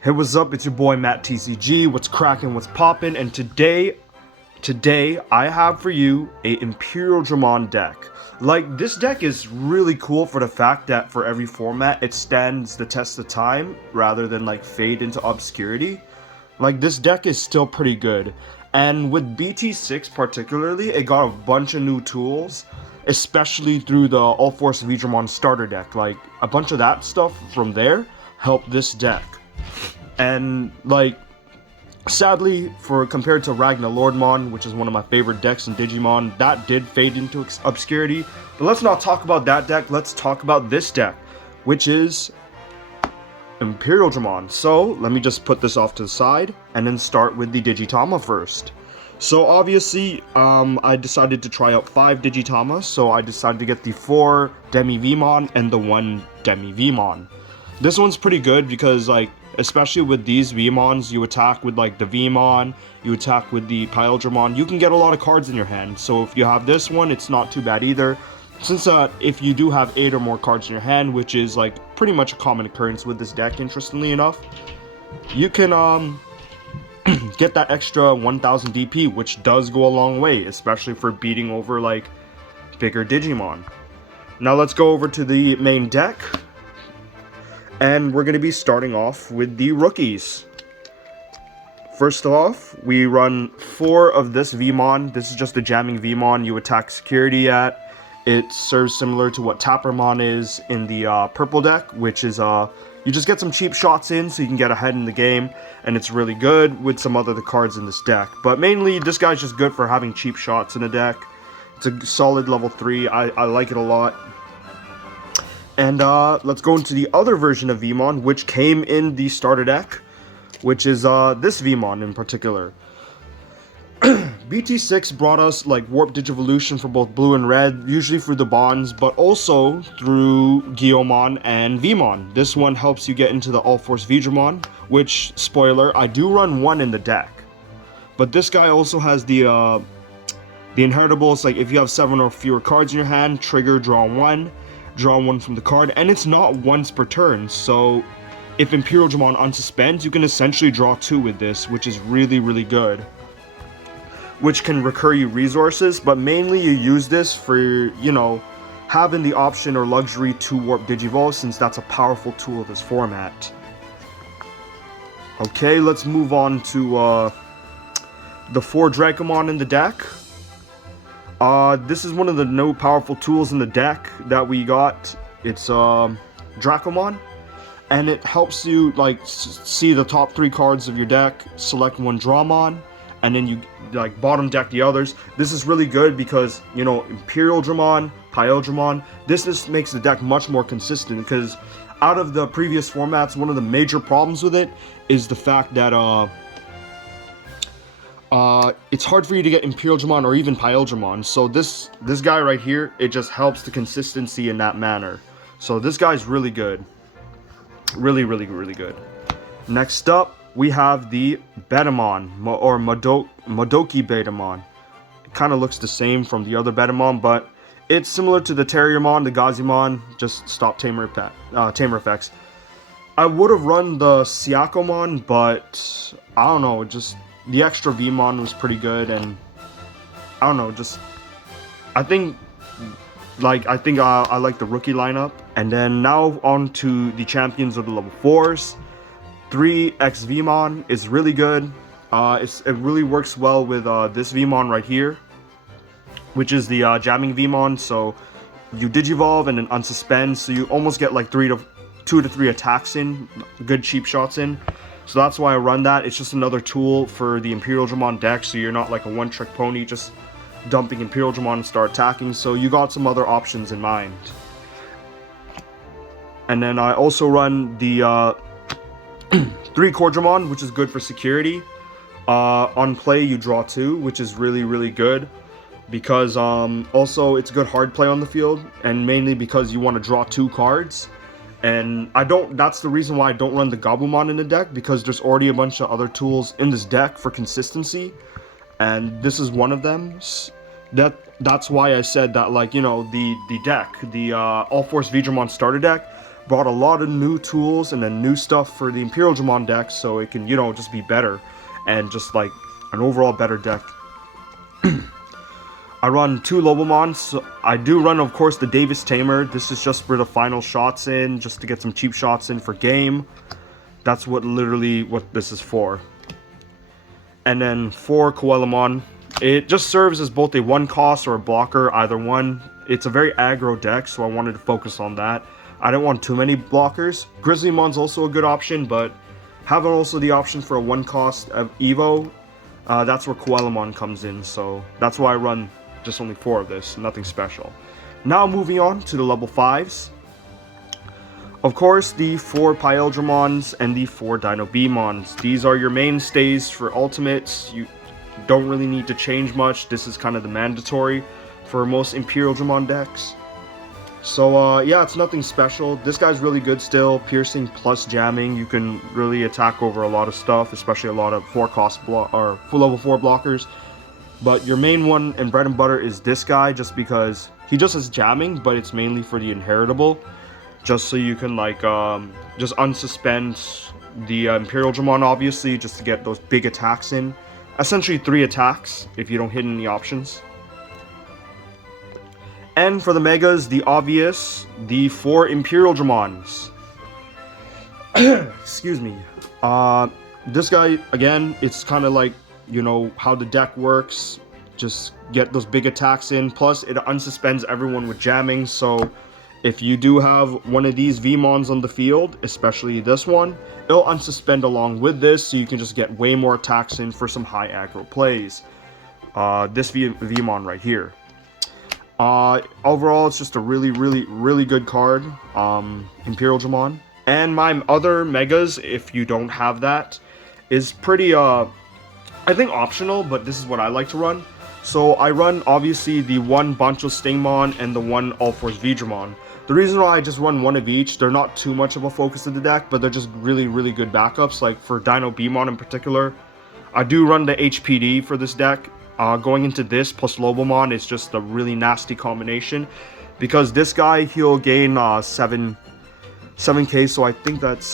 Hey, what's up? It's your boy MatteTCG. What's cracking? What's poppin'? And today I have for you a Imperialdramon deck. Like, this deck is really cool for the fact that for every format it stands the test of time rather than like fade into obscurity. Like, this deck is still pretty good. And with BT6 particularly, it got a bunch of new tools, especially through the All Force Vmon starter deck. Like, a bunch of that stuff from there helped this deck. And like, sadly, for compared to Lordmon, which is one of my favorite decks in Digimon, that did fade into obscurity. But let's not talk about that deck. Let's talk about this deck, which is Imperialdramon. So let me just put this off to the side and then start with the Digitama first. So obviously, I decided to try out 5 Digitama. So I decided to get the 4 Demi Vmon and the 1 Demi Vmon. This one's pretty good because, like, especially with these Vmons, you attack with like the Vmon, you attack with the Imperialdramon, you can get a lot of cards in your hand. So if you have this one, it's not too bad either. Since if you do have 8 or more cards in your hand, which is like pretty much a common occurrence with this deck, interestingly enough, you can get that extra 1000 DP, which does go a long way, especially for beating over like bigger Digimon. Now let's go over to the main deck. And we're going to be starting off with the rookies. First off, we run 4 of this Vmon. This is just a jamming Vmon you attack security at. It serves similar to what Tappermon is in the purple deck, which is you just get some cheap shots in so you can get ahead in the game, and it's really good with some other cards in this deck. But mainly, this guy's just good for having cheap shots in a deck. It's a solid level 3. I like it a lot. And let's go into the other version of Vmon, which came in the starter deck, which is this Vmon in particular. BT6 brought us like Warp Digivolution for both blue and red, usually through the bonds, but also through Guillaumon and Vmon. This one helps you get into the All Force Vmon, which, spoiler, I do run 1 in the deck. But this guy also has the inheritables, like if you have 7 or fewer cards in your hand, trigger, draw 1. Draw 1 from the card, and it's not once per turn, so if Imperialdramon unsuspends, you can essentially draw 2 with this, which is really, really good. Which can recur you resources, but mainly you use this for, you know, having the option or luxury to warp Digivolve, since that's a powerful tool of this format. Okay, let's move on to the Fourdracomon in the deck. This is one of the no powerful tools in the deck that we got. It's Dracomon, and it helps you like see the top 3 cards of your deck, select 1 Dramon, and then you like bottom deck the others. This is really good because, you know, Imperialdramon, Imperialdramon, this just makes the deck much more consistent, because out of the previous formats, one of the major problems with it is the fact that it's hard for you to get Imperialdramon or even Imperialdramon. So this guy right here, it just helps the consistency in that manner. So this guy's really good. Really, really, really good. Next up, we have the Betamon, or Modoki Betamon. It kind of looks the same from the other Betamon, but it's similar to the Terriermon, the Gazimon, just stop tamer effects. I would have run the Siakomon, but I don't know, just the extra Vmon was pretty good, and I don't know, just I think I like the rookie lineup. And then now on to the champions of the level 4s. 3X Vmon is really good. It really works well with this Vmon right here, which is the jamming Vmon. So you Digivolve and then unsuspend, so you almost get like 2 to 3 attacks in, good cheap shots in. So that's why I run that. It's just another tool for the Imperialdramon deck, so you're not like a one-trick pony just dumping Imperialdramon and start attacking. So you got some other options in mind. And then I also run the 3 Cordrum, which is good for security. On play, you draw 2, which is really, really good, because also it's good hard play on the field, and mainly because you want to draw 2 cards. And that's the reason why I don't run the Gabumon in the deck, because there's already a bunch of other tools in this deck for consistency, and this is one of them. That's why I said that, like, you know, the deck, the All Force Vmon starter deck, brought a lot of new tools and then new stuff for the Imperialdramon deck, so it can, you know, just be better and just like an overall better deck. I run 2 Lobomons. So I do run, of course, the Davis Tamer. This is just for the final shots in, just to get some cheap shots in for game. That's what literally what this is for. And then 4 Koalamon. It just serves as both a 1 cost or a blocker, either one. It's a very aggro deck, so I wanted to focus on that. I didn't want too many blockers. Grizzlymon's also a good option, but having also the option for a 1 cost of Evo, that's where Koalamon comes in. So that's why I run just only 4 of this, nothing special. Now moving on to the level 5s. Of course, the 4 Imperialdramons and the 4 Dino Vmons. These are your mainstays for ultimates. You don't really need to change much. This is kind of the mandatory for most Imperialdramon decks. So yeah, it's nothing special. This guy's really good still. Piercing plus jamming. You can really attack over a lot of stuff, especially a lot of 4 cost or full level 4 blockers. But your main one and bread and butter is this guy, just because he just has jamming, but it's mainly for the inheritable. Just so you can like just unsuspend the Imperialdramon, obviously, just to get those big attacks in. Essentially 3 attacks if you don't hit any options. And for the megas, the obvious, the 4 Imperialdramons. Excuse me. This guy, again, it's kind of like, you know, how the deck works. Just get those big attacks in. Plus, it unsuspends everyone with jamming. So, if you do have one of these Vmons on the field, especially this one, it'll unsuspend along with this. So, you can just get way more attacks in for some high aggro plays. This Vmon right here. Overall, it's just a really good card. Imperialdramon. And my other megas, if you don't have that, is pretty, I think optional, but this is what I like to run. So I run, obviously, the 1 Bancho Stingmon and the 1 All-Force Vdramon. The reason why I just run 1 of each, they're not too much of a focus of the deck, but they're just really good backups. Like for Dino Vmon in particular, I do run the HPD for this deck. Going into this plus Lobomon is just a really nasty combination, because this guy, he'll gain 7k, so I think that's,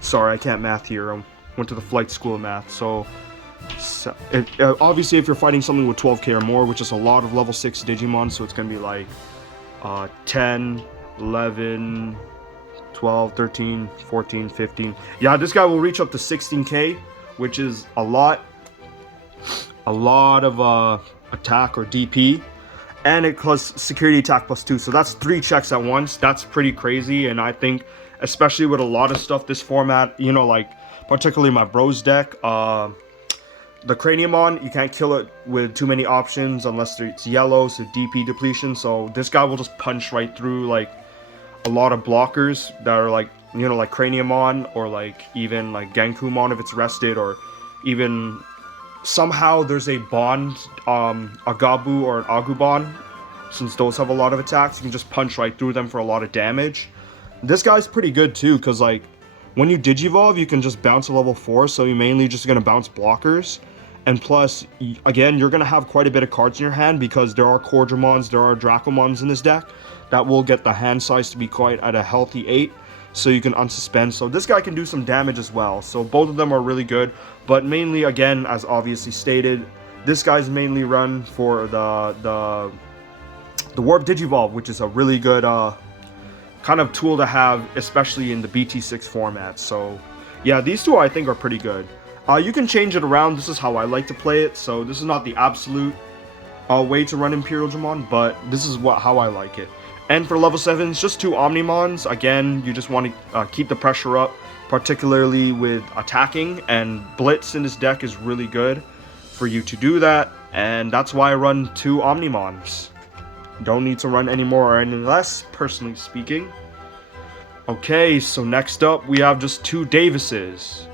sorry, I can't math here. I went to the flight school of math, so obviously if you're fighting something with 12k or more, which is a lot of level 6 Digimon, so it's going to be like 10, 11, 12, 13, 14, 15. Yeah, this guy will reach up to 16k, which is a lot of attack or DP, and it costs security attack +2, so that's 3 checks at once. That's pretty crazy, and I think especially with a lot of stuff this format, you know, like particularly my bros deck, the Craniumon, you can't kill it with too many options unless it's yellow, so DP depletion. So this guy will just punch right through like a lot of blockers that are like, you know, like Craniumon, or like even like Genkumon if it's rested, or even somehow there's a bond, a Gabu or an Agubon, since those have a lot of attacks. You can just punch right through them for a lot of damage. This guy's pretty good too, because like when you Digivolve, you can just bounce a level 4, so you're mainly just going to bounce blockers. And plus, again, you're going to have quite a bit of cards in your hand, because there are Cordrumons, there are Dracomons in this deck that will get the hand size to be quite at a healthy 8, so you can unsuspend. So this guy can do some damage as well, so both of them are really good. But mainly, again, as obviously stated, this guy's mainly run for the Warp Digivolve, which is a really good kind of tool to have, especially in the BT06 format. So yeah, these two I think are pretty good. You can change it around. This is how I like to play it, so this is not the absolute way to run Imperialdramon, but this is how I like it. And for level 7s, just 2 Omnimons. Again, you just want to keep the pressure up, particularly with attacking, and Blitz in this deck is really good for you to do that, and that's why I run 2 Omnimons. Don't need to run any more or any less, personally speaking. Okay, so next up we have just 2 Davises.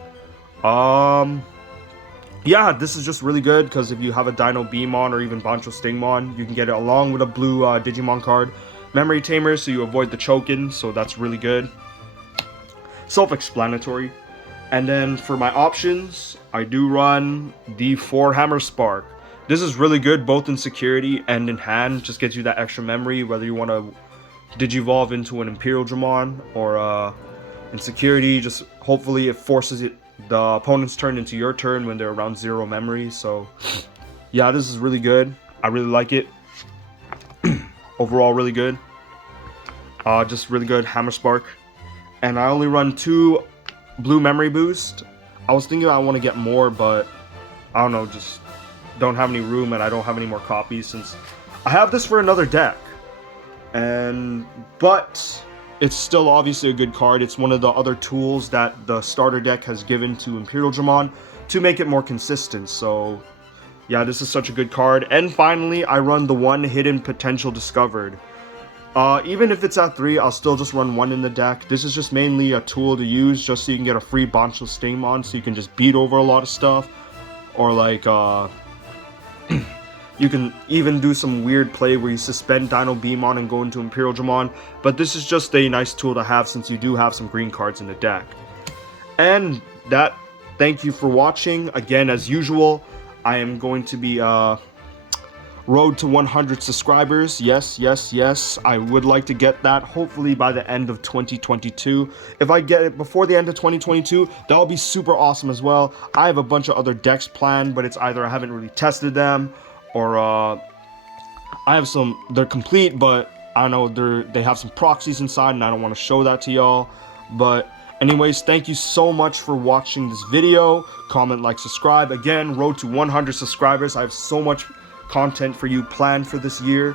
Yeah, this is just really good, because if you have a Dino Vmon or even Bancho Stingmon, you can get it along with a blue Digimon card. Memory Tamer, so you avoid the choking, so that's really good. Self-explanatory. And then for my options, I do run the 4 Hammer Spark. This is really good both in security and in hand. Just gets you that extra memory, whether you want to Digivolve into an Imperialdramon or Insecurity. Just hopefully it forces the opponent's turn into your turn when they're around 0 memory. So yeah, this is really good. I really like it. Overall, really good. Just really good. Hammer Spark. And I only run 2 blue memory boost. I was thinking I want to get more, but I don't know, just don't have any room, and I don't have any more copies since I have this for another deck. But it's still obviously a good card. It's one of the other tools that the starter deck has given to Imperialdramon to make it more consistent. So yeah, this is such a good card. And finally, I run the 1 hidden potential discovered. Even if it's at 3, I'll still just run 1 in the deck. This is just mainly a tool to use just so you can get a free Bancho Staymon, so you can just beat over a lot of stuff. Or like, you can even do some weird play where you suspend Dino Vmon and go into Imperialdramon. But this is just a nice tool to have since you do have some green cards in the deck. And thank you for watching. Again, as usual, I am going to be, road to 100 subscribers. Yes, I would like to get that hopefully by the end of 2022. If I get it before the end of 2022, that'll be super awesome as well. I have a bunch of other decks planned, but it's either I haven't really tested them, or I have some, they're complete, but I don't know, they have some proxies inside and I don't want to show that to y'all. But anyways, thank you so much for watching this video. Comment, like, subscribe. Again, road to 100 subscribers. I have so much content for you planned for this year,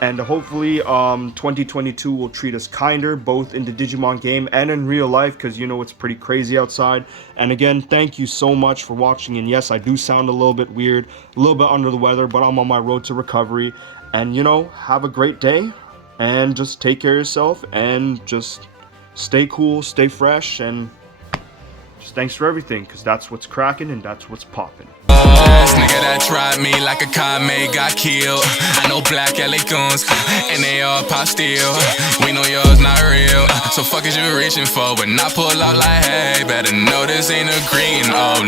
and hopefully 2022 will treat us kinder, both in the Digimon game and in real life, because you know it's pretty crazy outside. And again, thank you so much for watching. And yes, I do sound a little bit weird, a little bit under the weather, but I'm on my road to recovery. And you know, have a great day, and just take care of yourself, and just stay cool, stay fresh, and just thanks for everything, because that's what's cracking and that's what's popping. Nigga that tried me like a Kame got killed. I know black LA guns, and they all pop steel. We know yours not real, so fuck is you reaching for? When I pull out like, hey, better know this ain't a green. Oh